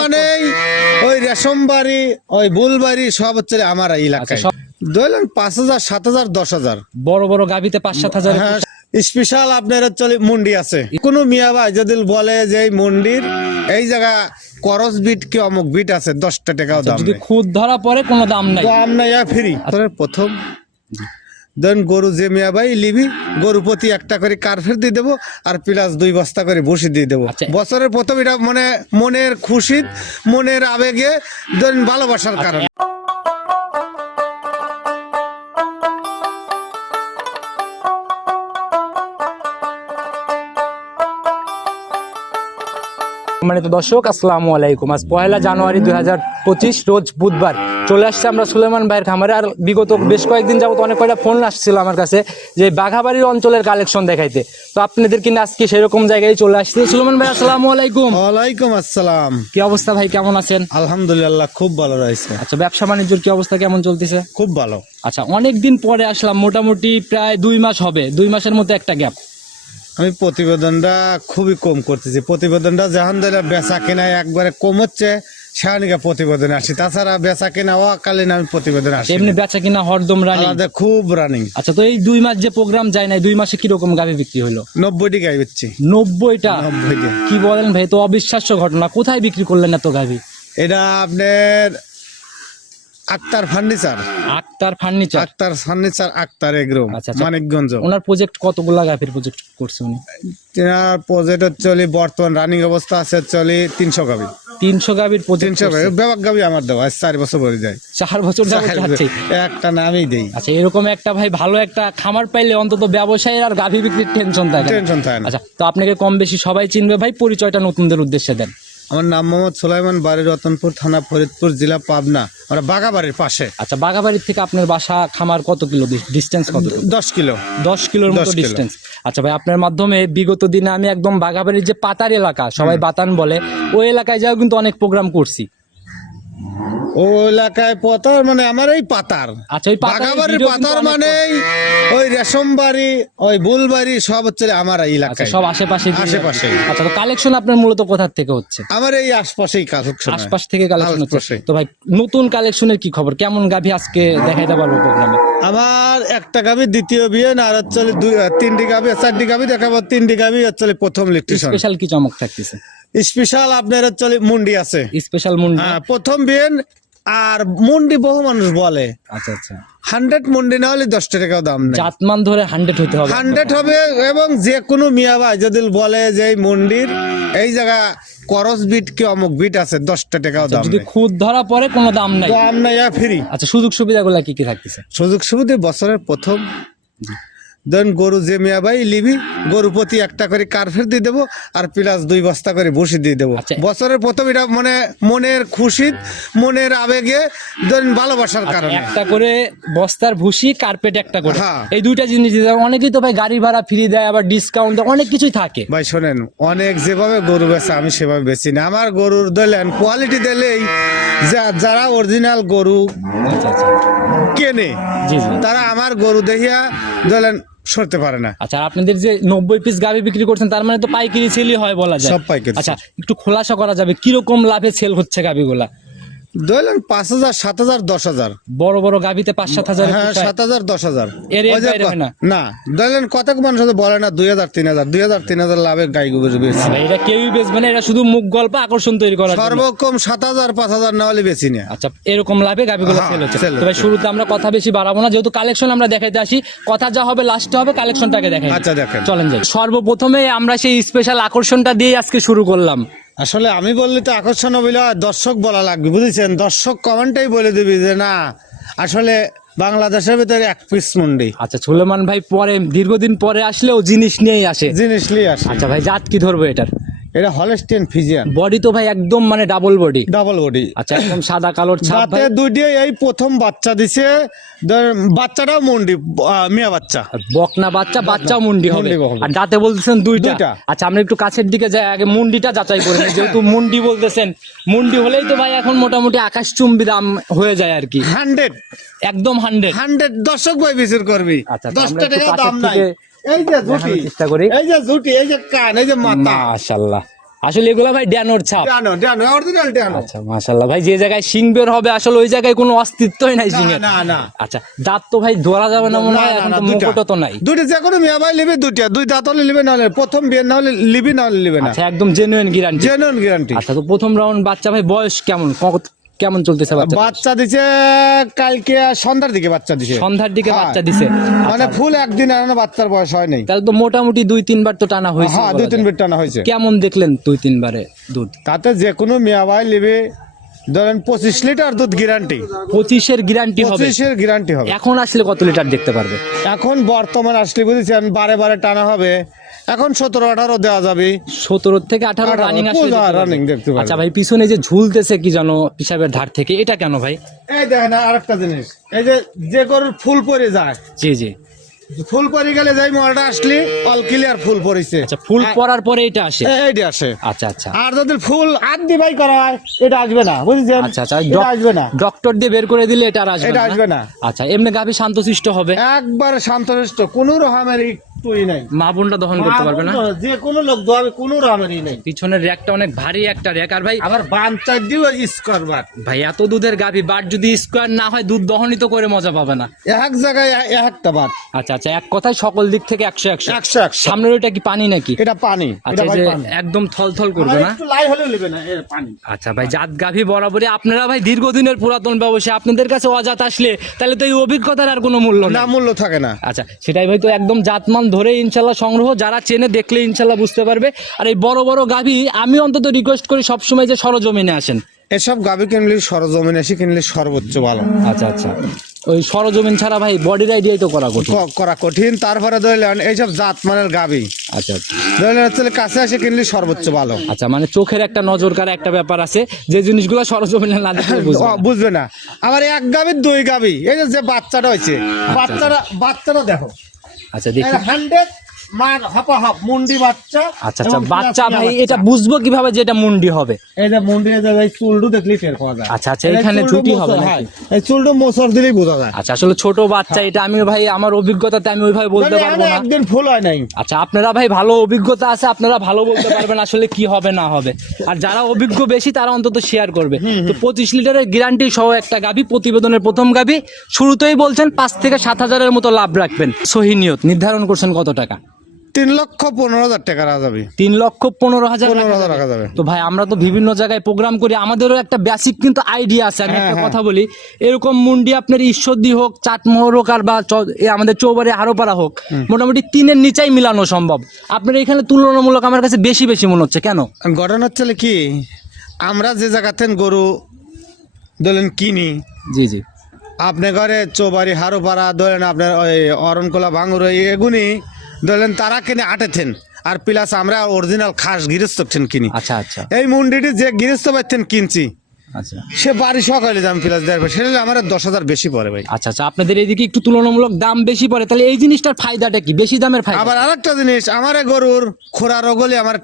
মানে ওই রেশম বাড়ি ওই সব হচ্ছে আমার এলাকায়। আচ্ছা, ধরলেন পাঁচ হাজার সাত হাজার দশ হাজার। বড় বড় গাবিতে পাঁচ সাত হাজার হ্যাঁ স্পেশাল আপনার হচ্ছে মন্ডি আছে। কোন মিয়া ভাই যদি বলে যে এই মন্দির এই জায়গা করস বিট কি অমুক বিট আছে দশটা টাকাও দাম যদি খুদ ধরা পরে কোনো দাম নাই। দাম নাই ফ্রি। প্রথম ধরেন গরু যে মিয়া ভাই লিবি গরু প্রতি একটা করে কার্ফের দিয়ে দেবো আর প্লাস দুই বস্তা করে বসি দিয়ে দেবো। আচ্ছা। বছরের প্রথম এটা মানে মনের খুশি মনের আবেগে ধরেন ভালোবাসার আচ্ছা, কারণে। সম্মানিত দর্শক আসসালামু আলাইকুম। আজ পয়লা জানুয়ারি দুই হাজার পঁচিশ রোজ বুধবার। চলে আসছে আমরা সুলেমান ভাইয়ের খামারে। আর বিগত বেশ কয়েকদিন যাবত অনেক কয়টা ফোন আসছিল আমার কাছে যে বাঘাবাড়ির অঞ্চলের কালেকশন দেখাইতে। তো আপনাদের কিনা আজকে সেরকম জায়গায় চলে আসছে। সুলেমান ভাই আসসালামু আলাইকুম। ওয়ালাইকুম আসসালাম। কি অবস্থা ভাই কেমন আছেন? আলহামদুলিল্লাহ খুব ভালো রয়েছে। আচ্ছা ব্যবসা বাণিজ্যের কি অবস্থা কেমন চলতেছে? খুব ভালো। আচ্ছা অনেক দিন পরে আসলাম মোটামুটি প্রায় দুই মাস হবে দুই মাসের মধ্যে একটা গ্যাপ। আমি প্রতিবেদনটা খুবই কম করতেছি। প্রতিবেদনটা ধরে বেচা কেনা একবারে কম হচ্ছে। সেখানে প্রতিবেদনে আসি তাছাড়া বেচা কেনা অকালীন আমি প্রতিবেদনে আসি এমনি বেচা কিনা হরদম রানি আলাদা খুব রানিং আচ্ছা তো এই দুই মাস যে প্রোগ্রাম যায় নাই দুই মাসে কীরকম গাভি বিক্রি হলো? নব্বইটি গাভি বেচছি। নব্বইটা? নব্বইটি। কি বলেন ভাই তো অবিশ্বাস্য ঘটনা কোথায় বিক্রি করলেন এত গাভি? এটা আপনার Akter furniture. Akter furniture? Akter furniture Akter এগ্রোম আচ্ছা, আচ্ছা। মানিকগঞ্জ। ওনার প্রজেক্ট কতগুলা গাভির প্রজেক্ট করছে উনি? তিনার প্রজেক্ট চলি বর্তমান রানিং অবস্থা আছে চলি তিনশো গাবি। তিনশো গাভির প্রজেক্ট তিনশো গাবি ব্যাপক গাবি আমার দেওয়া চার বছর ভরে যায়। চার বছর একটা নামই দেই। আচ্ছা এরকম একটা ভাই ভালো একটা খামার পাইলে অন্তত ব্যবসায়ীর আর গাভি বিক্রির টেনশন থাকে। টেনশন থাকে আচ্ছা তো আপনাকে কম বেশি সবাই চিনবে ভাই পরিচয়টা নতুনদের উদ্দেশ্যে দেন। আমার নাম মোহাম্মদ সুলাইমান বাড়ি রতনপুর থানা ফরিদপুর জেলা পাবনা। আমরা বাগাবাড়ির পাশে। আচ্ছা বাগাবাড়ির থেকে আপনার বাসা খামার কত কিলো? ডিস্টেন্স কত দশ কিলো। দশ কিলোর মতো 10 কিলো। ডিস্টেন্স আচ্ছা ভাই আপনার মাধ্যমে বিগত দিনে আমি একদম বাগাবাড়ির যে পাতার এলাকা সবাই বাতান বলে ওই এলাকায় যাও কিন্তু অনেক প্রোগ্রাম করছি। ও এলাকায় পাতার মানে আমার এই পাতার। আচ্ছা ওই পাতার বাগাবাড়ির পাতার মানে ওই রেশম বাড়ি ওই বুলবাড়ি সব হচ্ছে আমার এই আচ্ছা এলাকায়। সব আশেপাশে আশেপাশে। আচ্ছা তো কালেকশন আপনার মূলত কোথা থেকে হচ্ছে? আমার এই আশপাশেই কালেকশন আশপাশ থেকে কালেকশন হচ্ছে। তো ভাই নতুন কালেকশনের কি খবর? কেমন গাভী আজকে দেখাইতে পারব প্রোগ্রামে? আমার একটা গাবি দ্বিতীয় বিয়ে আর হচ্ছে দুই তিনটি গাবি চারটি গাবি দেখাবো। তিনটি গাবি হচ্ছে প্রথম ইলেকট্রিশিয়ান স্পেশাল কি চমক থাকতেছে? স্পেশাল আপনার হচ্ছে মুন্ডি আছে। স্পেশাল মুন্ডি? হ্যাঁ প্রথম বিয়েন আর মুন্ডি বহু মানুষ বলে। আচ্ছা আচ্ছা। হান্ড্রেড মুন্ডি না হলে দশটা টাকাও দাম নেই। জাতমান ধরে হান্ড্রেড হতে হবে। হান্ড্রেড হবে এবং যে কোনো মিয়া ভাই যদি বলে যে এই মন্দির এই জায়গা করস বিট কি অমুক বিট আছে দশটা টাকাও দাম যদি। খুদ ধরা পরে কোনো দাম নাই। দাম নাই ফ্রি। আচ্ছা সুযোগ সুবিধাগুলো কি কি থাকতেছে? সুযোগ সুবিধা বছরের প্রথম ধরেন গরু যে মিয়া ভাই লিবি গরু প্রতি একটা করে কার্ফের দিয়ে দেবো আর প্লাস দুই বস্তা করে বসি দিয়ে দেবো আচ্ছা। বছরের প্রথম এটা মানে মনের খুশি মনের আবেগে ধরেন ভালোবাসার কারণে একটা করে বস্তার ভুসি কার্পেট একটা করে হ্যাঁ। এই দুইটা জিনিস দিতে। অনেকেই তো ভাই গাড়ি ভাড়া ফ্রি দেয় আবার ডিসকাউন্ট দেয় অনেক কিছুই থাকে ভাই শোনেন অনেক যেভাবে গরু বেচে আমি সেভাবে বেচি না আমার গরুর দিলেন কোয়ালিটি দিলেই যা- যারা অরিজিনাল গরু আচ্ছা আচ্ছা কেনে? তারা আমার গরু দেখিয়া ধরেন সরতে পারে না। আচ্ছা আপনাদের যে নব্বই পিস গাভী বিক্রি করছেন তার মানে তো পাইকারি সেলই হয় বলা যায়। সব পাইকারি আচ্ছা একটু খোলাসা করা যাবে কীরকম লাভে সেল হচ্ছে গাভিগুলা? দিলেন পাঁচ হাজার সাত হাজার দশ হাজার। বড় বড় গাভিতে পাঁচ সাত হাজার হ্যাঁ সাত হাজার দশ হাজার। হয় না? মানুষ বলে না দুই হাজার তিন হাজার দুই হাজার তিন হাজার লাভে গাই বেশি এটা কেউই বেচবে না এটা শুধু মুখ গল্প আকর্ষণ তৈরি। সর্বকম সাত হাজার পাঁচ হাজার না হলে বেশি না। আচ্ছা এরকম লাভে হ্যাঁ, সেল হচ্ছে। তবে শুরুতে আমরা কথা বেশি বাড়াবো না যেহেতু কালেকশন আমরা দেখাইতে আসি কথা যা হবে লাস্টে হবে কালেকশনটাকে দেখাই। আচ্ছা, দেখেন। চলেন যাই। সর্বপ্রথমে আমরা সেই স্পেশাল আকর্ষণটা দিয়ে আজকে শুরু করলাম। আসলে আমি বললে তো আকর্ষণ বলে দর্শক বলা লাগবে বুঝেছেন? দর্শক কমেন্টেই বলে দিবি যে না আসলে বাংলাদেশের ভিতরে এক পিস মুন্ডি। আচ্ছা সুলেমান ভাই পরে দীর্ঘদিন পরে আসলেও জিনিস নিয়েই আসে। জিনিস নিয়ে আসে। আচ্ছা ভাই জাত কি ধরবো এটার? এটা হলস্টিয়ান ফিজিয়ান। বডি তো ভাই একদম মানে ডাবল বডি ডাবল বডি আচ্ছা একদম সাদা কালোর ছাপ ভাই। দুইটি এই প্রথম বাচ্চা দিছে বাচ্চাটাও মুন্ডি মিয়া বাচ্চা। বকনা বাচ্চা বাচ্চাও মুন্ডি হবে। আর দাঁতে বলতেছেন দুইটা। আচ্ছা আমরা একটু কাছের দিকে যাই আগে মুন্ডিটা যাচাই করে। নিই। যেহেতু মুন্ডি বলতেছেন মুন্ডি হলেই তো ভাই এখন মোটামুটি আকাশ চুম্বি দাম হয়ে যায় আর কি। হান্ড্রেড। একদম হান্ড্রেড। হান্ড্রেড দর্শক ভাই বিচার করবি। আচ্ছা, দশটা টাকা দাম নাই। এই যে দেখানোর চেষ্টা করি। এই যে জুটি এই যে কান এই যে মাথা। মাশাল্লাহ। আসলে এগুলা ভাই ড্যানোর ছাপ। ডানো ডানো অরিজিনাল ডানো আচ্ছা মাশাল্লাহ। ভাই যে জায়গায় সিং বের হবে আসলে ওই জায়গায় কোনো অস্তিত্বই নাই সিং না না। আচ্ছা দাঁত তো ভাই ধরা যাবে না মনে হয় এখন তো মুকুটও তো নাই। দুইটা যে কোনো মিয়া ভাই লিবি দুইটা। দুই দাঁত হলে লিবে নাহলে প্রথম বিয়ে না হলে লিবি না হলে লিবে না। আচ্ছা একদম জেনুইন গ্যারান্টি জেনুইন গ্যারান্টি আচ্ছা তো প্রথম রাউন্ড বাচ্চা ভাই বয়স কেমন? কেমন চলতেছে বাচ্চা বাচ্চা দিছে কালকে সন্ধ্যার দিকে বাচ্চা দিছে। সন্ধ্যার দিকে হ্যাঁ। বাচ্চা দিছে। মানে ফুল একদিন এখনও বাচ্চার বয়স হয় নাই। তাহলে তো মোটামুটি দুই তিনবার তো টানা হয়েছে হ্যাঁ দুই তিন বের টানা হয়েছে। কেমন দেখলেন দুই তিনবারে দুধ? তাতে যে কোনো মিয়া ভাই লিবে ধরেন পঁচিশ লিটার দুধ গ্যারান্টি পঁচিশের গ্যারান্টি হবে। পঁচিশের গ্যারান্টি হবে। এখন আসলে কত লিটার দেখতে পারবে? এখন বর্তমান আসলে বুঝেছেন বারে বারে টানা হবে। এখন সতেরো আঠারো দেওয়া যাবে। সতেরো থেকে আঠারো রানিং running দেখতে আচ্ছা ভাই পিছনে যে ঝুলতেছে কি জানো পিসাবের ধার থেকে এটা কেন ভাই? এই দেখেন আরেকটা জিনিস। এই যে যে গরুর ফুল পরে যায় জি জি। ফুল পরে গেলে যাই মলটা আসলে অল ক্লিয়ার ফুল পরিছে আচ্ছা ফুল পরার পরে এটা আসে? এইটা আসে। আচ্ছা আচ্ছা। আর যদি ফুল আট দিবাই করা হয় এটা আসবে না বুঝছেন? আচ্ছা আচ্ছা এটা আসবে না। ডক্টর দিয়ে বের করে দিলে এটা আর আসবে এটা না? আসবে না। আচ্ছা এমনি গাভী শান্তশিষ্ট হবে? একবার শান্তশিষ্ট কোন রকমের মা বোনটা দহন করতে পারবে না? যে কোনো লোক দোয়াবে কোন রকমেরই নেই। পিছনের র্যাকটা অনেক ভারী একটা র্যাক। আর ভাই আবার বান চার দিও স্কোয়ার বার ভাই এত দুধের গাভী বাট যদি স্কোয়ার না হয় দুধ দহনই তো করে মজা পাবে না। এক জায়গায় একটা বাদ। আচ্ছা আচ্ছা এক কথায় সকল দিক থেকে একশো একশো। একশো একশো। সামনের ওইটা কি পানি নাকি? এটা পানি আচ্ছা যে একদম থল থল করবে না? লাই হলেও নেবে না পানি। আচ্ছা ভাই জাত গাভী বরাবরই। আপনারা ভাই দীর্ঘদিনের পুরাতন ব্যবসায়ী আপনাদের কাছে অজাত আসলে তাহলে তো এই অভিজ্ঞতার আর কোনো মূল্য না না মূল্য থাকে না। আচ্ছা সেটাই ভাই তো একদম জাতমান ধরে ইনশাল্লাহ সংগ্রহ যারা চেনে দেখলে ইনশাল্লাহ বুঝতে পারবে। আর এই বড় বড় গাভী আমি অন্তত রিকোয়েস্ট করি সবসময় যে সরজমিনে আসেন। এসব গাভি কিনলে সরজমিন এসে কিনলে সর্বোচ্চ ভালো। আচ্ছা আচ্ছা। ওই সরজমিন ছাড়া ভাই বডির আইডিয়াই তো করা কঠিন। করা কঠিন তারপরে ধরলেন এইসব জাত মানের গাভি। আচ্ছা আচ্ছা। ধরলেন হচ্ছে কাছে এসে কিনলে সর্বোচ্চ ভালো। আচ্ছা মানে চোখের একটা নজর কারা একটা ব্যাপার আছে যে জিনিসগুলো সরজমিনে না দেখলে বুঝবে না। বুঝবে না। আবার এক গাভির দুই গাভি এই যে যে বাচ্চাটা হয়েছে বাচ্চাটা বাচ্চাটা দেখো। আচ্ছা দেখি হান্ড্রেড মার হপা হপ মুন্ডি বাচ্চা আচ্ছা আচ্ছা বাচ্চা ভাই এটা বুঝব কীভাবে যে এটা মুন্ডি হবে? এই যে মুন্ডি যে এই চুলটু দেখলেই টের পাওয়া যায়। আচ্ছা, আচ্ছা, এখানে চুলটু হবে নাকি? হ্যাঁ, এই চুলটু মোচর দিলেই বোঝা যায়। আচ্ছা আসলে ছোট বাচ্চা এটা আমি ভাই আমার অভিজ্ঞতাতে আমি ওইভাবে বলতে মানে পারব না। একদিন ফুল হয় নাই। আচ্ছা আপনারা ভাই ভালো অভিজ্ঞতা আছে আপনারা ভালো বলতে পারবেন আসলে কি হবে না হবে। আর যারা অভিজ্ঞ বেশি তারা অন্তত শেয়ার করবে। তো পঁচিশ লিটারের গ্যারান্টি সহ একটা গাবি প্রতিবেদনের প্রথম গাবি শুরুতেই বলছেন পাঁচ থেকে সাত হাজারের মতো লাভ রাখবেন। সহি নিয়ত নির্ধারণ করছেন কত টাকা? তিন লক্ষ পনেরো হাজার টাকা রাখা যাবে। তিন লক্ষ পনেরো হাজার পনেরো রাখা হাজার যাবে। রাখা যাবে। তো ভাই আমরা তো বিভিন্ন জায়গায় প্রোগ্রাম করি আমাদেরও একটা বেসিক কিন্তু আইডিয়া আছে আমি একটা কথা বলি। এরকম মুন্ডি আপনার ঈশ্বরদী হোক চাটমোহর হোক আর বা আমাদের চৌবাড়ি হারোপাড়া হোক মোটামুটি তিনের নিচেই মিলানো সম্ভব। আপনার এখানে তুলনামূলক আমার কাছে বেশি বেশি মনে হচ্ছে কেন? ঘটনা হচ্ছে কি আমরা যে জায়গাতেন গরু ধরেন কিনি জি জি। আপনি ঘরে চৌবাড়ি হারোপাড়া ধরেন আপনার ওই অরণকোলা ভাঙুর এগুনি ধরেন তারা কিনে আটেছেন আর প্লাস আমরা অরিজিনাল খাস গৃহস্থ কিনি আচ্ছা আচ্ছা। এই মুন্ডিটি যে গৃহস্থ পাচ্ছেন কিনছি আচ্ছা। সে বাড়ি সকালে দাম প্লাস দেড় সেটা আমার দশ হাজার বেশি পড়ে ভাই। আচ্ছা আচ্ছা আপনাদের এইদিকে একটু তুলনামূলক দাম বেশি পড়ে। তাহলে এই জিনিসটার ফায়দাটা কি? বেশি দামের ফায়দা? আবার আরেকটা জিনিস আমার গরুর খোরা রোগ হলে আমার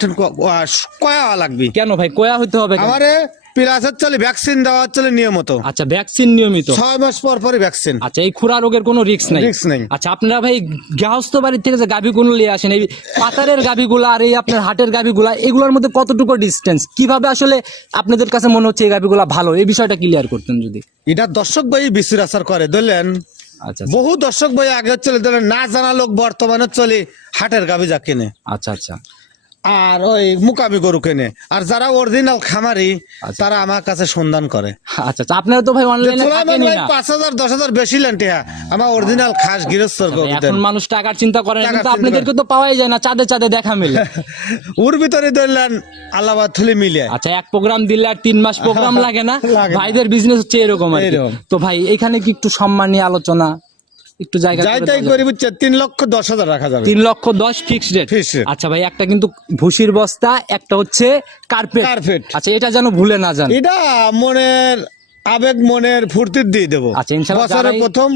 কয়া লাগবে। কেন ভাই? কয়া হইতে হবে? আমারে প্লাসের চলে ভ্যাকসিন দেওয়া চলে নিয়মিত। আচ্ছা ভ্যাকসিন নিয়মিত? ছয় মাস পর পরই ভ্যাকসিন আচ্ছা এই খুরা রোগের কোনো রিস্ক নাই? নেই। আচ্ছা আপনারা ভাই গৃহস্থ বাড়ির থেকে যে গাভীগুলো নিয়ে আসেন এই পাতারের গাভীগুলা আর এই আপনার হাটের গাভীগুলা এগুলোর মধ্যে কতটুকু ডিস্টেন্স কীভাবে আসলে আপনাদের কাছে মনে হচ্ছে এই গাভীগুলা ভালো? এই বিষয়টা ক্লিয়ার করতেন যদি। এটা দর্শক ভাই বিশ্বের আচার করে ধরলেন। আচ্ছা বহু দর্শক ভাই আগে চলে ধরেন না জানা লোক বর্তমানে চলে হাটের গাবি যা কিনে। আচ্ছা আচ্ছা। আর ওই মুকামি গরু কেনে। আর যারা অরিজিনাল খামারি আচ্ছা। তারা আমার কাছে সন্ধান করে। আচ্ছা আচ্ছা আপনারা তো ভাই অনলাইনে চোলামান না। পাঁচ হাজার দশ হাজার বেশি লেনটি হ্যাঁ। আমার অরিজিনাল খাস গৃহস্থর গরু এখন মানুষ টাকার চিন্তা করে না, কিন্তু আপনাদেরকে তো পাওয়াই যায় না চাঁদে চাঁদে দেখা মিলে। ওর ভিতরে ধরলেন আল্লাহবাদ থলি মিলিয়ে। আচ্ছা এক প্রোগ্রাম দিলে আর তিন মাস প্রোগ্রাম লাগে না? ভাইদের বিজনেস হচ্ছে এরকম আর। তো ভাই এখানে কি একটু সম্মান আলোচনা? একটু জায়গা যাই তাই যাবে? বুঝছে তিন লক্ষ দশ হাজার রাখা যাবে। তিন লক্ষ দশ ফিক্সড রেট আচ্ছা ভাই একটা কিন্তু ভুসির বস্তা একটা হচ্ছে কার্পেট Carpet। আচ্ছা এটা যেন ভুলে না যান। এটা মনের আবেগ মনের ফুর্তির দিয়ে দেবো। আচ্ছা, ইনশাআল্লাহ বছরের প্রথম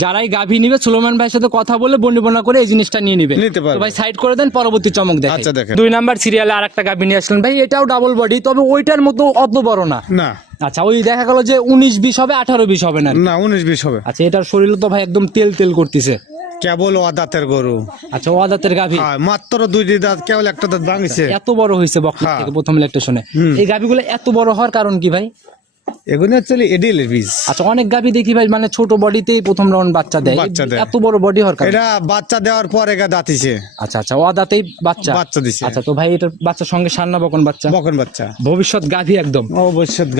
যারাই গাভী নিবে সুলেমান ভাইয়ের সাথে কথা বলে বন্ডিবনা করে এই জিনিসটা নিয়ে নিবে। নিতে পারবে। ভাই সাইড করে দেন পরবর্তী চমক দেখে। আচ্ছা, দেখেন। দুই নাম্বার সিরিয়ালে আর একটা গাভী নিয়ে আসলেন ভাই এটাও ডাবল বডি তবে ওইটার মতো অত বড় না। না। আচ্ছা ওই দেখা গেল যে উনিশ বিশ হবে আঠারো বিশ হবে না না উনিশ বিশ হবে। আচ্ছা এটার শরীর তো ভাই একদম তেল তেল করতেছে। কেবল ও দাঁতের গরু। আচ্ছা ও দাঁতের গাভী। হ্যাঁ মাত্র দুইটি দাঁত কেবল একটা দাঁত ভাঙিছে। এত বড় হয়েছে বক্স হ্যাঁ। থেকে প্রথম লেকটা শুনে। এই গাভীগুলো এত বড় হওয়ার কারণ কি ভাই? এগুলো হচ্ছে এডিএলের বীজ। আচ্ছা অনেক গাভী দেখি ভাই মানে ছোট বডিতেই প্রথম রাউন্ড বাচ্চা দেয়। বাচ্চা দেয়। এত বড় বডি হওয়ার কারণ? এটা বাচ্চা দেওয়ার পর এগা দাঁতিছে। আচ্ছা আচ্ছা ও দাঁতেই বাচ্চা? বাচ্চা দিছে। আচ্ছা তো ভাই এটার বাচ্চার সঙ্গে সান্না বকন বাচ্চা? বকন বাচ্চা। ভবিষ্যৎ গাভী একদম।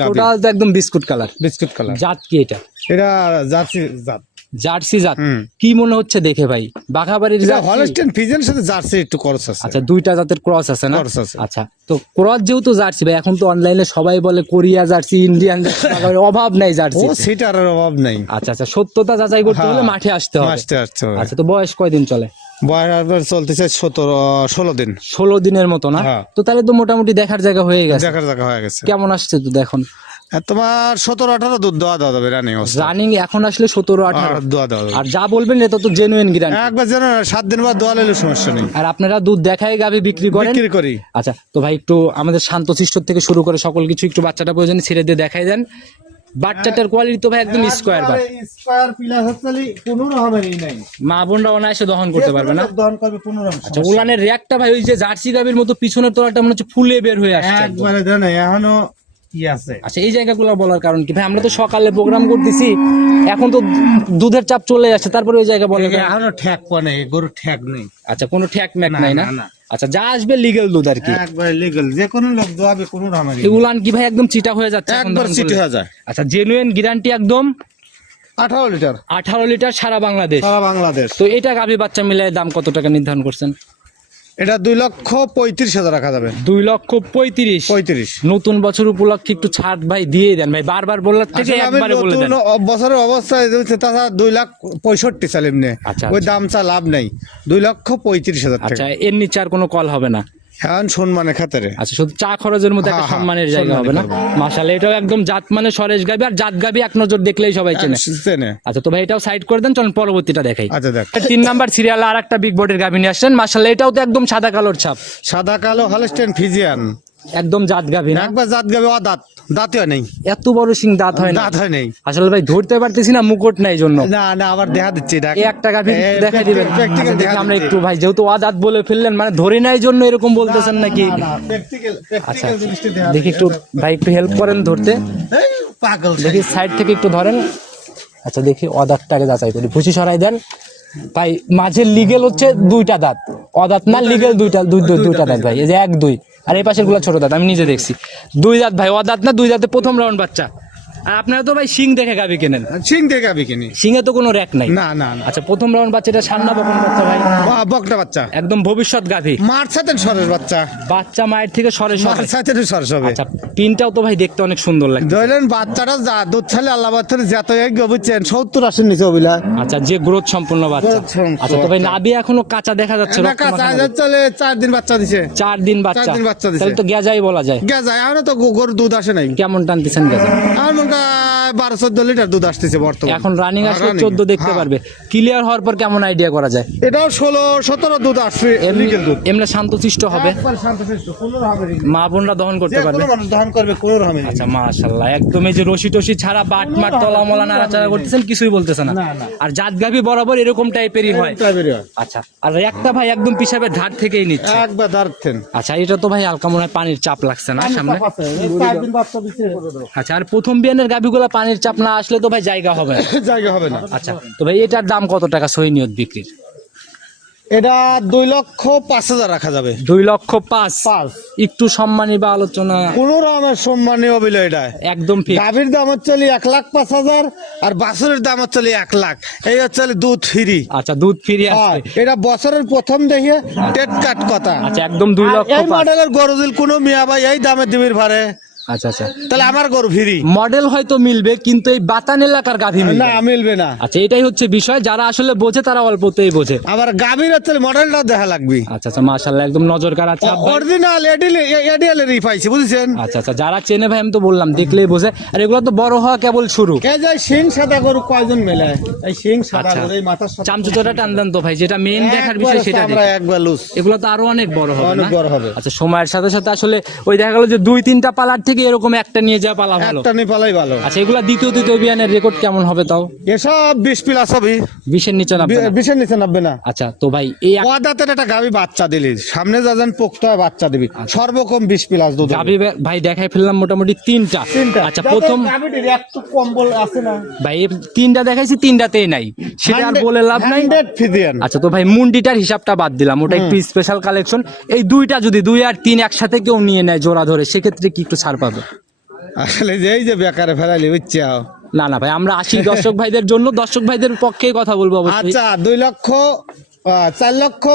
টোটাল একদম বিস্কুট কালার বিস্কুট কালার জাত কি এটা? এটা জার্সি জাত। জার্সি জাত? কি মনে হচ্ছে দেখে ভাই? বাঘাবাড়ির? হলস্টেন ফিজের সাথে জার্সি একটু খরচ আছে। আচ্ছা দুইটা জাতের ক্রস আছে না? আছে। আচ্ছা তো ক্রস যেহেতু জার্সি ভাই এখন তো অনলাইনে সবাই বলে কোরিয়া জার্সি ইন্ডিয়ান বাঘাবাড়ির অভাব নাই জার্সি সিটার অভাব নাই। আচ্ছা আচ্ছা সত্যতা যাচাই করতে হলে হ্যাঁ, মাঠে আসতে হবে। আসতে আসতে হবে। আচ্ছা তো বয়স কয়দিন চলে? বয়স চলতেছে সতেরো ষোলো দিন। ষোলো দিনের মতো না? হ্যাঁ। তো তাহলে তো মোটামুটি দেখার জায়গা হয়ে গেছে। দেখার জায়গা হয়ে গেছে। কেমন আসছে তো দেখুন। তোমার সতেরো আঠারো দুধ দেওয়া দেওয়া যাবে রানি রানিং এখন আসলে সতেরো আঠারো। দেওয়া দেওয়া আর যা বলবেন এটা তো জেনুইন গ্রান্ট একবার যেন সাত দিন বাদ দোয়া লাইলে সমস্যা নেই। আর আপনারা দুধ দেখাই গাভি বিক্রি করেন? বিক্রি করি। আচ্ছা তো ভাই একটু আমাদের শান্তশিষ্ট থেকে শুরু করে সকল কিছু একটু বাচ্চাটা প্রয়োজনে ছেড়ে দিয়ে দেখাই দেন। বাচ্চাটার কোয়ালিটি তো ভাই একদম স্কোয়ার বার। স্কয়ার পিলার হচ্ছে কোনো রকমেরই নাই। মা বোনরা অনায়াসে দহন করতে পারবে না? দহন করবে কোনো রকম আচ্ছা উলানের র্যাকটা ভাই ওই যে জার্সি গাভির মতো পিছনের তলাটা মনে হচ্ছে ফুলে বের হয়ে আসছে একবারে জানে এখনও কি আছে? আচ্ছা এই জায়গাগুলো বলার কারণ কি? ভাই আমরা তো সকালে প্রোগ্রাম করতেছি এখন তো দুধের চাপ চলে যাচ্ছে তারপরে ওই জায়গা বলে এখনও ঠ্যাক পানে গরু ঠ্যাক নেই। আচ্ছা কোনো ঠ্যাক ম্যাক নাই না? না, না। আচ্ছা যা আসবে লিগেল দুধ আর কি। একবারে লিগেল যে কোনো লোক দোয়াবে কোনো রকমেরই উলান কি ভাই একদম চিটা হয়ে যাচ্ছে একবার হয়ে যায়। আচ্ছা জেনুইন গ্যারান্টি একদম? আঠারো লিটার। আঠারো লিটার সারা বাংলাদেশ। সারা বাংলাদেশ। তো এটা গাভী বাচ্চা মিলে দাম কত টাকা নির্ধারণ করছেন? এটা দুই লক্ষ পঁয়ত্রিশ হাজার রাখা যাবে। দুই লক্ষ পঁয়ত্রিশ? পঁয়ত্রিশ। নতুন বছর উপলক্ষে একটু ছাড় ভাই দিয়ে দেন ভাই বারবার বললার থেকে একবারে বলে নতুন দেন। বছরের অবস্থায় তাছাড়া দুই লাখ পঁয়ষট্টি সাল এমনি। আচ্ছা, ওই আচ্ছা। দাম চা লাভ নাই। দুই লক্ষ পঁয়ত্রিশ হাজার আচ্ছা এর নিচে আর কোনো কল হবে না। এখন সম্মানের খাতারে। আচ্ছা শুধু চা খরচের মধ্যে একটা হ্যাঁ, হ্যাঁ, সম্মানের জায়গা হবে না? মাশাআল্লাহ এটাও একদম জাত মানে সরেশ গাবি আর জাত গাবি এক নজর দেখলেই সবাই চেনে। চেনে। আচ্ছা তো ভাই এটাও সাইড করে দেন চলুন পরবর্তীটা দেখাই। আচ্ছা দেখ। তিন নাম্বার সিরিয়াল আর একটা বিগ বোর্ডের গাভী নিয়ে আসছেন। মাশাআল্লাহ এটাও তো একদম সাদা কালোর ছাপ। সাদা কালো হলস্টেন ফিজিয়ান একদম জাত গাভী না? একবার জাত গাবে অ দাঁত দাঁতও নেই। এত বড় সিং দাঁত হয় না? দাঁত হয় নেই। আসলে ভাই ধরতে পারতেছি না মুকুট নাই জন্য। না না আবার দেখা দিচ্ছি দেখ। এই একটা গাভী দেখাই দিবেন। আচ্ছা, দেখা আমরা একটু ভাই যেহেতু আদাত বলে ফেললেন মানে ধরে নাই জন্য এরকম বলতেছেন নাকি? আচ্ছা প্র্যাকটিক্যাল জিনিসটা দেখা দেখি একটু ভাই একটু হেল্প করেন ধরতে। এই পাগল দেখি সাইড থেকে একটু ধরেন। আচ্ছা দেখি অদাঁতটাকে যাচাই করি। ভুসি সরাই দেন। ভাই মাঝের লিগেল হচ্ছে দুইটা দাঁত। অদাঁত না লিগেল দুইটা দুই দুই- দুইটা দাঁত ভাই এই যে এক দুই। আর এই পাশেরগুলো ছোট দাঁত আমি নিজে দেখছি। দুই দাঁত ভাই অদাঁত না দুই দাঁতে প্রথম রাউন্ড বাচ্চা। আর আপনারা তো ভাই শিং দেখে গাবি কেনেন? সিং দেখে গাবি কিনি। শিঙে তো কোনো র্যাক নাই। না না না। আচ্ছা প্রথম রাউন্ড বাচ্চা এটা সান্না বকন বাচ্চা ভাই। বাহ, বকটা বাচ্চা। একদম ভবিষ্যৎ গাভী। মার সাথে সরেস বাচ্চা। বাচ্চা মায়ের থেকে সরে মার সরে সাথে সরেস হবে। আচ্ছা পিনটাও তো ভাই দেখতে অনেক সুন্দর লাগে ধরলেন বাচ্চাটা যা দুধ ছালে আল্লাহ বাচ্চার যত এক বুঝছেন? সত্তর আসেন নিচে অবিলা আচ্ছা যে গ্রোথ সম্পূর্ণ বাচ্চা। Growth সম্পূর্ণ আচ্ছা তো ভাই নাবি এখনও কাঁচা দেখা যাচ্ছে রক্ত চার মাখানো। হাজার চলে চার দিন বাচ্চা দিছে। চার দিন বাচ্চা। চার দিন বাচ্চা দিছে। তাহলে তো গেজাই বলা যায়। গে যায় এখন তো গো- গরুর দুধ আসে নাই। কেমন টানতেছেন গেজা আমার মনে Ah! বারো চোদ্দ লিটার দুধ আসতেছে বর্তমানে। এখন রানিং আসলে চোদ্দ দেখতে হ্যাঁ। পারবে। ক্লিয়ার হওয়ার পর কেমন আইডিয়া করা যায়? এটাও ষোলো সতেরো দুধ আসবে এমনি দুধ। এমনি শান্তশিষ্ট হবে। মা বোনরা দহন করতে পারবে। দহন করবে কোনো আচ্ছা মাশাল্লাহ একদম এই যে রশি টসি ছাড়া বাট মাট তলা মলা নাড়াচাড়া করতেছেন কিছুই বলতেছে না। আর জাত গাভি বরাবর এরকম টাইপেরই হয়। আচ্ছা আর একটা ভাই একদম পিসাবের ধার থেকেই নিচ্ছে। একবার দাঁড়াচ্ছেন আচ্ছা এটা তো ভাই হালকা মনে হয় পানির চাপ লাগছে না সামনে। আচ্ছা আর প্রথম বিয়ানের গাভিগুলো পানির চাপ না আসলে তো ভাই জায়গা হবে জায়গা হবে না। আচ্ছা তো ভাই এটার দাম কত টাকা সহি নিয়ত বিক্রির? এটা দুই লক্ষ পাঁচ হাজার রাখা যাবে। দুই লক্ষ পাঁচ? পাঁচ। একটু সম্মানী বা আলোচনা। কোন রকমের সম্মানীয় অবিলয় এটা। একদম গাভীর দাম হচ্ছে এক লাখ পাঁচ হাজার আর বাছুরের দাম হচ্ছে এক লাখ। এই হচ্ছে দুধ ফ্রি। আচ্ছা দুধ ফিরিয়ে আসবে। এটা বছরের প্রথম দেখে টেট কাট কথা। আচ্ছা একদম দুই লক্ষ এই মডেলের গরু দিল কোনো মিয়া ভাই এই দামে দিবির ভারে আচ্ছা আচ্ছা। তাহলে আমার গরু ফ্রি মডেল হয়তো মিলবে কিন্তু এই বাতান এলাকার গাভী মিলবে। না। মিলবে না। আচ্ছা এটাই হচ্ছে বিষয়। যারা আসলে বোঝে তারা অল্পতেই বোঝে। আবার গাভীর হচ্ছে মডেলটা দেখা লাগবে। আচ্ছা আচ্ছা একদম নজর কাড়া চাপ ভাই। অরিজিনাল পাইছি বুঝছেন? আচ্ছা আচ্ছা যারা চেনে ভাই আমি তো বললাম দেখলেই বোঝে। আর এগুলো তো বড় হওয়া কেবল শুরু। এই যে সাদা গরু কয়জন মেলায় এই সিং সাদা আচ্ছা। গরু এই মাথার সাথে চামচুতোটা টান দেন তো ভাই যেটা মেন দেখার বিষয় সেটা আমরা। একবার লুজ। এগুলো তো আরও অনেক বড় হবে অনেক বড় হবে। আচ্ছা সময়ের সাথে সাথে আসলে ওই দেখা গেল যে দুই তিনটা পালার থেকে নাকি এরকম একটা নিয়ে যাওয়া পালা ভালো। একটা নিপালাই ভালো। আচ্ছা এগুলা দ্বিতীয় তৃতীয় বিয়ানের রেকর্ড কেমন হবে তাও? এসব বিশ প্লাস হবে বিশের নিচে নামবে? বিশের নিচে নামবে না। আচ্ছা তো ভাই এই ওয়াদাতের একটা গাভি বাচ্চা দিলি। সামনে যাবেন পোক্ত হয় বাচ্চা দিবি। সর্বকম বিশ প্লাস দুধ গাভি বে- ভাই দেখাই ফেললাম মোটামুটি তিনটা। আচ্ছা প্রথম গাভিটির একটু কম্বল আছে না। ভাই তিনটা দেখাইছি তিনটাতেই নাই। সেটা আর বলে লাভ নাই। আচ্ছা তো ভাই মুন্ডিটার হিসাবটা বাদ দিলাম। ওটা একটু স্পেশাল কালেকশন এই দুইটা যদি দুই আর তিন একসাথে কেউ নিয়ে নেয় জোড়া ধরে সেক্ষেত্রে কি একটু ছাড় পাবে? আসলে যে এই যে বেকারে ফেলাইলি বুঝছি? না না ভাই আমরা আসি দর্শক ভাইদের জন্য দর্শক ভাইদের পক্ষেই কথা বলব অবশ্যই। আচ্ছা দুই লক্ষ চার লক্ষ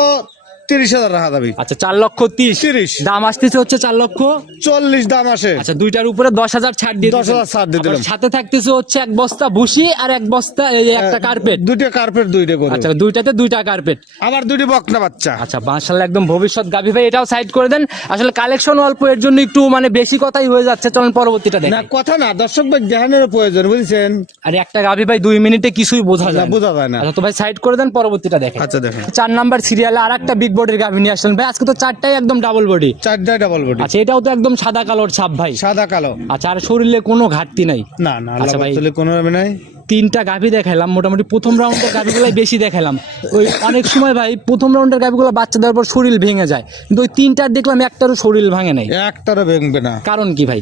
তিরিশ হাজার রাখা যাবে আচ্ছা চার লক্ষ তিরিশ। তিরিশ। দাম আসতেছে হচ্ছে চার লক্ষ। চল্লিশ দাম আসে। আচ্ছা দুইটার উপরে দশ হাজার ছাড় দিয়ে 10,000 দিবেন। ছাড় দিয়ে দিলাম। সাথে থাকতেছে হচ্ছে এক বস্তা ভুসি আর এক বস্তা এই একটা কার্পেট। দুইটা কার্পেট দুইটা করে আচ্ছা দুইটাতে দুইটা কার্পেট। আবার দুইটি বকনা বাচ্চা। আচ্ছা মাশাআল্লাহ একদম ভবিষ্যৎ গাভি ভাই এটাও সাইড করে দেন। আসলে কালেকশন অল্প এর জন্য একটু মানে বেশি কথাই হয়ে যাচ্ছে। চলুন পরবর্তীটা না দেখেন কথা না দর্শক ভাই জ্ঞানের প্রয়োজন বুঝছেন? আর একটা গাভি ভাই দুই মিনিটে কিছুই বোঝা যায় না। বোঝা যায় না। আচ্ছা তো ভাই সাইড করে দেন পরবর্তীটা দেখেন। আচ্ছা দেখেন। চার নাম্বার সিরিয়ালে আর একটা বিগ বডির গাভি নিয়ে আসলেন। ভাই আজকে তো চারটাই একদম ডাবল বডি চারটায় ডাবল বডি আচ্ছা এটাও তো একদম সাদা কালোর ছাপ ভাই। সাদা কালো। আচ্ছা আর শরীরে কোনো ঘাটতি নাই? না না আচ্ছা ভাই। কোনো নাই। তিনটা গাভি দেখাইলাম মোটামুটি প্রথম রাউন্ডের গাভিগুলাই বেশি দেখাইলাম। ওই অনেক সময় ভাই প্রথম রাউন্ডের গাভিগুলো বাচ্চা দেওয়ার পর শরীর ভেঙে যায়। কিন্তু ওই তিনটার দেখলাম একটারও শরীর ভাঙে নাই। একটারও ভেঙবে না। কারণ কি ভাই?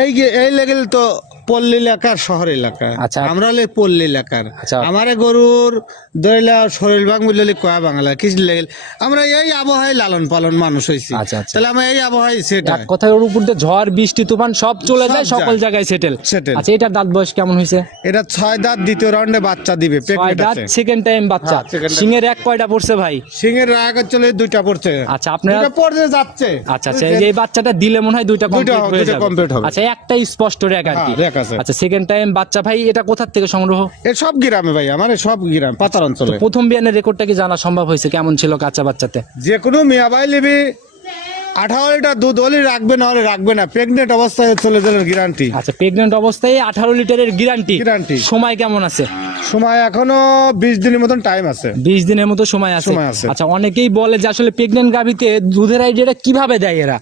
এই যে এই লেগেল তো পল্লী এলাকার শহর এলাকা। আচ্ছা। আমরা হলে পল্লী এলাকার। আচ্ছা। আমারে গরুর দইলা শরীর বললে কয়া বাংলা কি লেগেল। আমরা এই আবহাওয়ায় লালন পালন মানুষ হয়েছি আচ্ছা। তাহলে আমরা এই আবহাওয়ায় সেটা এক ওর উপর ঝড় বৃষ্টি তুফান সব চলে যায় সকল জায়গায় সেটেল Settle। আচ্ছা এটার দাঁত বয়স কেমন হয়েছে এটা ছয় দাঁত দ্বিতীয় রাউন্ডে বাচ্চা দিবে ছয় দাঁত সেকেন্ড টাইম বাচ্চা। হ্যাঁ, সিংহের এক কয়টা পড়ছে ভাই? সিংহের রাগ চলে দুইটা পড়ছে। আচ্ছা, আপনারা- যাচ্ছে। আচ্ছা আচ্ছা এই বাচ্চাটা দিলে মনে হয় দুইটা কমপ্লিট হয়ে যাবে। আচ্ছা একটা স্পষ্ট আর কি। হ্যাঁ, আছে। আচ্ছা সেকেন্ড টাইম বাচ্চা ভাই এটা কোথা থেকে সংগ্রহ? এ সব গ্রামে ভাই আমার সব গ্রাম পাতার অঞ্চলে। প্রথম বিয়ানের রেকর্ডটা কি জানা সম্ভব হয়েছে? কেমন ছিল কাঁচা বাচ্চাতে? যে কোনো মিয়া ভাই লিবি আঠারো লিটার দুধ হলে রাখবে না হলে রাখবে না। প্রেগনেন্ট অবস্থায় চলে যাবেন গ্যারান্টি আচ্ছা প্রেগনেন্ট অবস্থায় আঠারো লিটারের গ্যারান্টি Guarantee। সময় কেমন আছে? সময় এখনও বিশ দিনের মতন টাইম আছে। বিশ দিনের মতো সময় আছে। সময় আছে। আচ্ছা অনেকেই বলে যে আসলে প্রেগনেন্ট গাভিতে দুধের আইডিয়াটা কীভাবে দেয় এরা?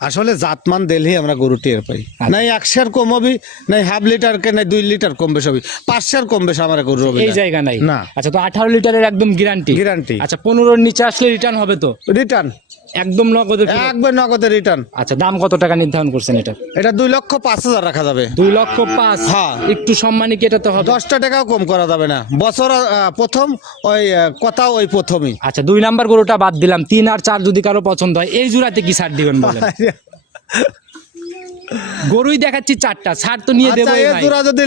আসলে জাতমান দিলেই আমরা গরু টের পাই। আচ্ছা। নাই একশার কম হবি নাই হাফ লিটার কে নাই দুই লিটার কম বেশ হবি। পাঁচশার কম বেশ আমার গরু হবে এই জায়গা নাই? না। আচ্ছা তো আঠারো লিটারের একদম গ্যারান্টি গ্যারান্টি আচ্ছা পনেরোর নিচে আসলে রিটার্ন হবে তো? রিটার্ন একদম নগদে। একবার নগদে রিটার্ন আচ্ছা দাম কত টাকা নির্ধারণ করছেন এটা? এটা দুই লক্ষ পাঁচ হাজার রাখা যাবে। দুই লক্ষ পাঁচ। হ্যাঁ। একটু সম্মানী কেটে তো হবে? দশটা টাকাও কম করা যাবে না। বছর আহ, প্রথম ওই আহ, কথা ওই প্রথমই। আচ্ছা দুই নাম্বার গরুটা বাদ দিলাম। তিন আর চার যদি কারও পছন্দ হয় এই জুড়াতে কি ছাড় দিবেন বলেন? গরুই দেখাচ্ছি চারটা ছাড় তো নিয়ে দেবো আচ্ছা জোড়া যদি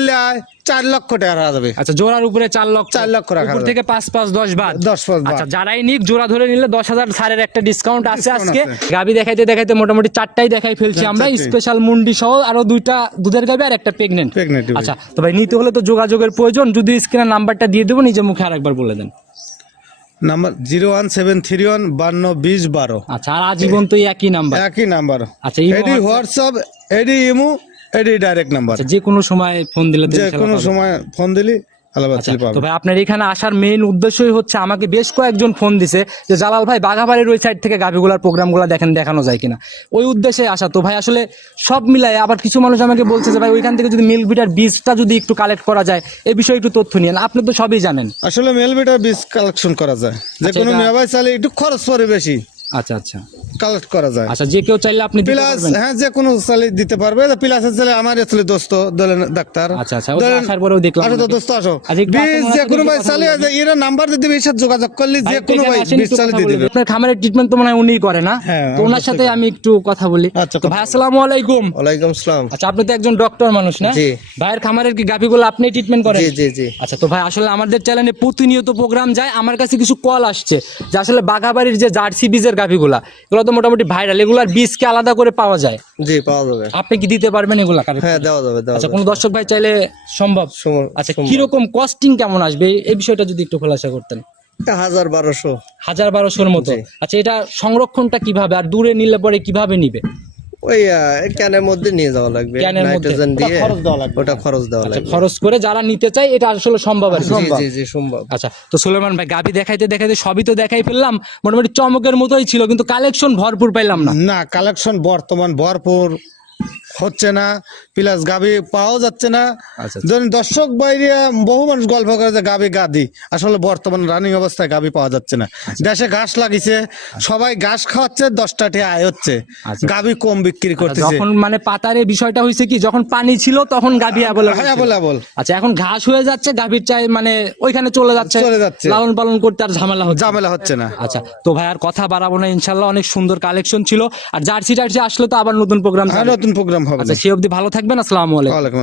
চার লক্ষ টাকা রাখা যাবে। আচ্ছা জোড়ার উপরে চার লক্ষ। চার লক্ষ রাখা উপর থেকে পাঁচ পাঁচ দশ বাদ। দশ পাঁচ আচ্ছা যারাই নিক জোড়া ধরে নিলে দশ হাজার ছাড়ের একটা ডিসকাউন্ট আছে আজকে। গাবি দেখাইতে দেখাইতে মোটামুটি চারটাই দেখাই ফেলছি আমরা। স্পেশাল মুন্ডি সহ আরও দুইটা দুধের গাবি আর একটা প্রেগনেন্ট। আচ্ছা তো ভাই নিতে হলে তো যোগাযোগের প্রয়োজন। যদি স্ক্রিনের নাম্বারটা দিয়ে দেবো নিজের মুখে আরেকবার বলে দেন। Number zero one seven three one বান্ন বিশ বারো আচ্ছা আর আজীবন তো একই নাম্বার একই নাম্বার আচ্ছা, WhatsApp ID Imo ID direct number আচ্ছা যে কোনো সময় ফোন দিলে যে কোনো সময় ফোন দিলি আচ্ছা, পাবে। তো ভাই আপনার এখানে আসার মেইন উদ্দেশ্যই হচ্ছে আমাকে বেশ কয়েকজন ফোন দিছে যে জালাল ভাই বাঘাবাড়ির ওই সাইড থেকে গাভিগুলার প্রোগ্রামগুলো দেখেন দেখানো যায় কিনা? ওই উদ্দেশ্যে আসা। তো ভাই আসলে সব মিলাই আবার কিছু মানুষ আমাকে বলছে যে ভাই ওইখান থেকে যদি মিল্ক বিটার বীজটা যদি একটু কালেক্ট করা যায় এই বিষয়ে একটু তথ্য নিয়েন আপনি তো সবই জানেন। আসলে মেল বিটার বীজ কালেকশন করা যায়। যে আচ্ছা, কোনো এটা- মেয়াবাই চালে একটু খরচ পড়ে বেশি। আচ্ছা আচ্ছা। কালেক্ট করা যায়। আচ্ছা যে কেউ চাইলে আপনি প্লাস হ্যাঁ যে কোনো চালে দিতে পারবে। প্লাসের ছেলে আমার দোস্ত দলেন ডাক্তার। আচ্ছা, আচ্ছা, আসার পরেও দেখলাম তো দোস্ত আসো। আচ্ছা, বীজ যে কোনো ভাই চালে এরা নাম্বার দিয়ে দিবে এর সাথে যোগাযোগ করলে যে কোনো ভাই আসেন, বীজ চালে দিয়ে। দিবে। আপনার খামারের ট্রিটমেন্ট তো মনে হয় উনিই করে না? হ্যাঁ, তো ওনার সাথে আমি একটু কথা বলি। আচ্ছা, তো ভাই আসসালামু আলাইকুম। ওয়ালাইকুম আসসালাম আচ্ছা আপনি তো একজন ডক্টর মানুষ না? জি। ভাইয়ের খামারের কি গাভিগুলো আপনি ট্রিটমেন্ট করেন? জি জি জি। আচ্ছা তো ভাই আসলে আমাদের চ্যানেলে প্রতিনিয়ত প্রোগ্রাম যায়। আমার কাছে কিছু কল আসছে। যে আসলে বাঘাবাড়ির যে জার্সি বীজের গাভিগুলা। এগুলো তো মোটামুটি ভাইরাল এগুলার বীজকে আলাদা করে পাওয়া যায়? জি পাওয়া যাবে। আপনি কি দিতে পারবেন এগুলা হ্যাঁ দেওয়া যাবে দেওয়া আচ্ছা কোনো দর্শক ভাই চাইলে সম্ভব? আচ্ছা। কীরকম কস্টিং কেমন আসবে? এই বিষয়টা যদি একটু খোলাসা করতেন। হাজার বারোশো। হাজার বারোশোর মতো। আচ্ছা এটা সংরক্ষণটা কীভাবে? আর দূরে নিলে পরে কীভাবে নিবে? ওই ক্যানের মধ্যে নিয়ে যাওয়া লাগবে ক্যানের মধ্যে? দিয়ে। খরচ দেওয়া লাগবে। ওটা খরচ দেওয়া আচ্ছা লাগবে। খরচ করে যারা নিতে চায় এটা আসলে সম্ভব আর জি জি সম্ভব। আচ্ছা তো সুলেমান ভাই গাবি দেখাইতে দেখাইতে সবই তো দেখাই ফেললাম। মোটামুটি চমকের মতোই ছিল কিন্তু কালেকশন ভরপুর পাইলাম না। না কালেকশন বর্তমান ভরপুর। হচ্ছে না প্লাস গাবি পাওয়া যাচ্ছে না। আচ্ছা। ধরুন দর্শক বাইরে বহু মানুষ গল্প করে যে গাবি গাদি আসলে বর্তমান রানিং অবস্থায় গাবি পাওয়া যাচ্ছে না। আচ্ছা। দেশে ঘাস লাগিছে সবাই ঘাস খাওয়াচ্ছে দশটা টি আয় হচ্ছে। আচ্ছা। গাবি কম বিক্রি করতেছে। যখন মানে পাতারে বিষয়টা হয়েছে কি যখন পানি ছিল তখন গাভী অ্যাভেলেবল হ্যাঁ আচ্ছা এখন ঘাস হয়ে যাচ্ছে গাভীর চাই মানে ওইখানে চলে যাচ্ছে। চলে যাচ্ছে। লালন পালন করতে আর ঝামেলা হচ্ছে ঝামেলা হচ্ছে না। আচ্ছা তো ভাই আর কথা বাড়াবো না ইনশাল্লাহ অনেক সুন্দর কালেকশন ছিল। আর জার্সি টার্সি আসলে তো আবার নতুন প্রোগ্রাম হ্যাঁ নতুন প্রোগ্রাম হবে আচ্ছা সে অবধি ভালো থাকবেন আসসালামু আলাইকুম।